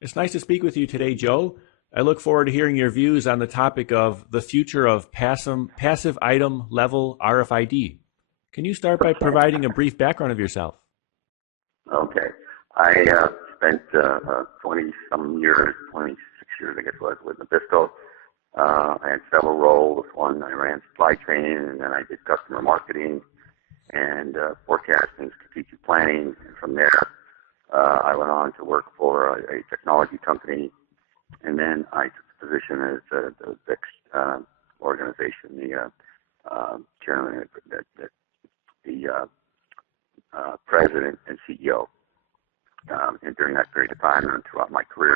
It's nice to speak with you today, Joe. I look forward to hearing your views on the topic of the future of passive item level RFID. Can you start by providing a brief background of yourself? Okay. I spent 20-some years, 26 years I guess it was, with Nabisco. I had several roles. One, I ran supply chain, and then I did customer marketing and forecasting, strategic planning. And from there, I went on to work for a technology company, and then I took the position as the VIX organization, the chairman, the president and CEO. And during that period of time and throughout my career,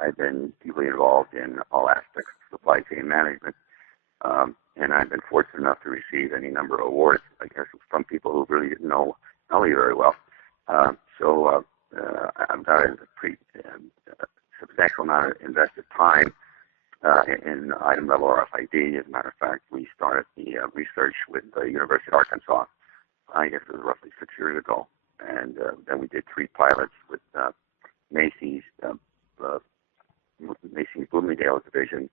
I've been deeply involved in all aspects of supply chain management. And I've been fortunate enough to receive any number of awards, I guess, from people who really didn't know me very well. So I've got a pretty substantial amount of invested time in item level RFID. As a matter of fact, we started the research with the University of Arkansas, I guess it was roughly 6 years ago. And then we did 3 pilots with Macy's Bloomingdale's division,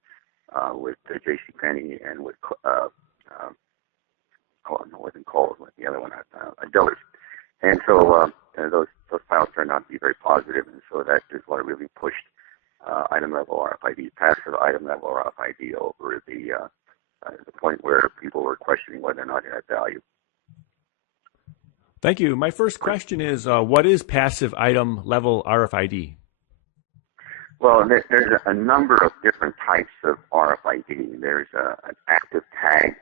with JC Penney, and with it wasn't Kohl's, but the other one, Dillard's. And so those pilots turned out to be very positive, and so that is what really pushed item level RFID, passive item level RFID, over the point where people were questioning whether or not it had value. Thank you. My first question is, what is passive item level RFID? Well, there's a number of different types of RFID. There's an active tag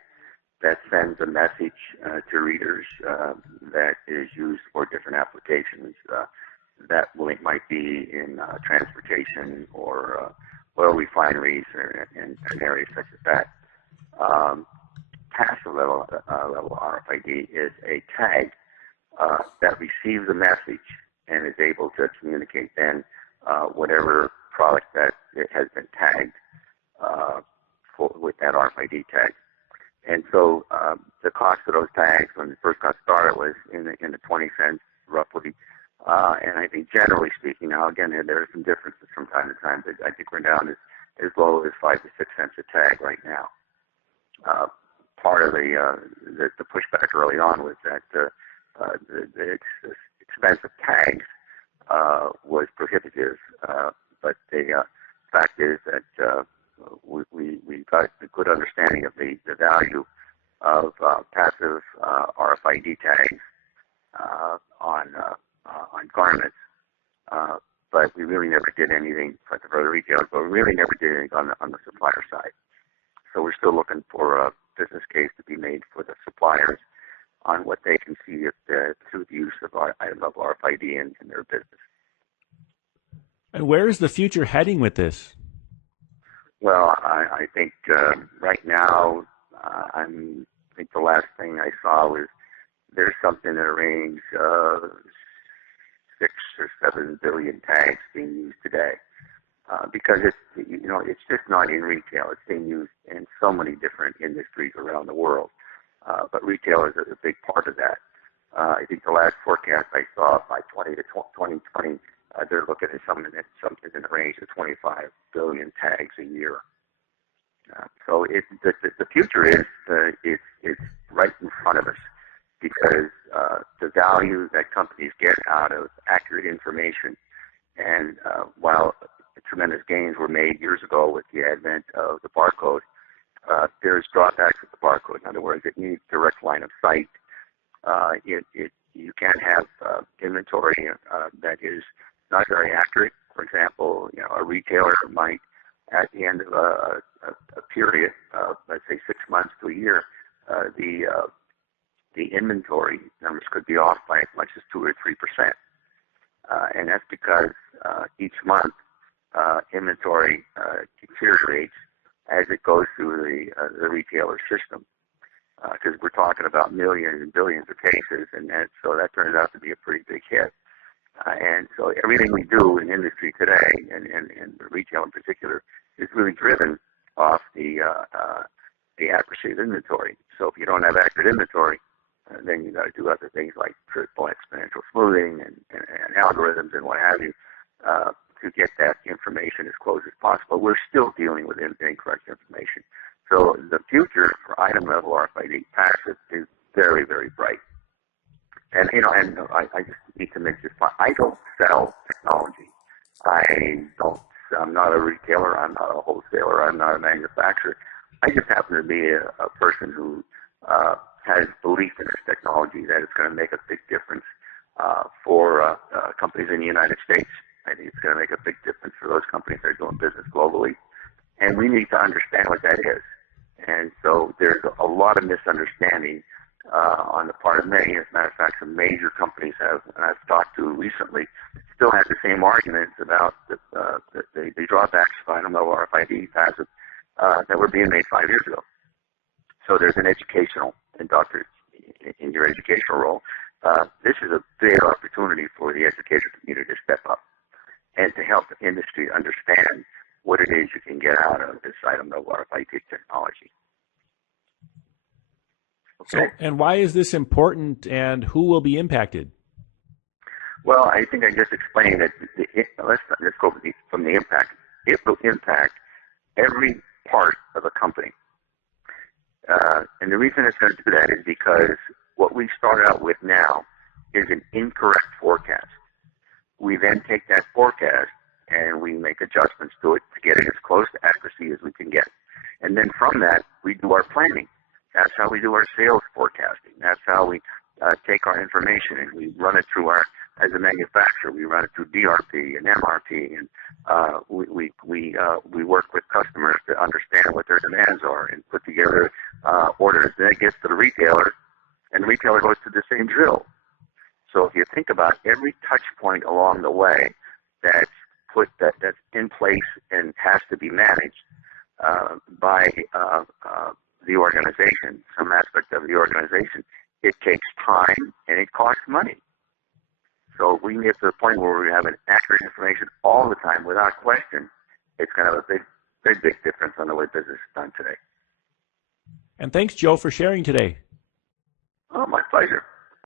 that sends a message to readers that is used for different applications. That might be in transportation or oil refineries and areas such as that. Passive level RFID is a tag that receives a message and is able to communicate then whatever product that it has been tagged with that RFID tag. And so the cost of those tags when it first got started was in the 20 cents roughly. And I think generally speaking, now again, there are some differences from time to time, but I think we're down as low as 5 to 6 cents a tag right now. Part of the pushback early on was that the expense of tags was prohibitive, but the fact is that we got a good understanding of the value of passive RFID tags on garments, but we really never did anything for the retailers. But we really never did anything on the supplier side. So we're still looking for a business case to be made for the suppliers on what they can see through the use of item level RFID in their business. And where is the future heading with this? Well, I think right now, I think the last thing I saw was there's something in the range of 6 or 7 billion tags being used today, because it's just not in retail. It's being used in so many different industries around the world, but retail is a big part of that. I think the last forecast I saw by 2020, they're looking at something in the range of 25 billion tags a year. So the future is it's right in front of us, because the value that companies get out of accurate information, and while tremendous gains were made years ago with the advent of the barcode, there's drawbacks with the barcode. In other words, it needs direct line of sight. You can't have inventory that is not very accurate. For example, a retailer might, at the end of a period of, let's say, 6 months to a year, the inventory numbers could be off by as much as 2 or 3%, and that's because each month inventory deteriorates as it goes through the retailer system, because we're talking about millions and billions of cases, and so that turns out to be a pretty big hit. And so everything we do in industry today, and retail in particular, is really driven off the accuracy of inventory. So if you don't have accurate inventory, then you got to do other things like triple exponential smoothing and algorithms and what have you to get that information as close as possible. We're still dealing with incorrect information. So the future for item level RFID passive is very, very bright. And, I just need to make this point. I don't sell technology. I'm not a retailer. I'm not a wholesaler. I'm not a manufacturer. I just happen to be a person who has belief in this technology that it's going to make a big difference for companies in the United States. I think it's going to make a big difference for those companies that are doing business globally. And we need to understand what that is. And so there's a lot of misunderstanding on the part of many. As a matter of fact, some major companies I've talked to recently still have the same arguments about the drawbacks of item level RFID passive that were being made 5 years ago. So there's an educational, and doctor, in your educational role, this is a big opportunity for the education community to step up and to help the industry understand what it is you can get out of this item level RFID technology. Okay. So, and why is this important, and who will be impacted? Well, I think I just explained that. Let's go from the impact. It will impact every part of a company. And the reason it's going to do that is because what we start out with now is an incorrect forecast. We then take that forecast and we make adjustments to it to get it as close to accuracy as we can get. And then from that, we do our planning. That's how we do our sales forecasting. That's how we take our information and we run it through as a manufacturer, we run it through DRP and MRP, and we work with customers to understand what their demands are and put together orders. Then it gets to the retailer, and the retailer goes through the same drill. So if you think about every touch point along the way that's in place and has to be managed by the organization, some aspect of the organization, it takes time and it costs money. So if we can get to the point where we have an accurate information all the time without question, it's going to have a big difference on the way business is done today. And thanks, Joe, for sharing today. Oh, my pleasure.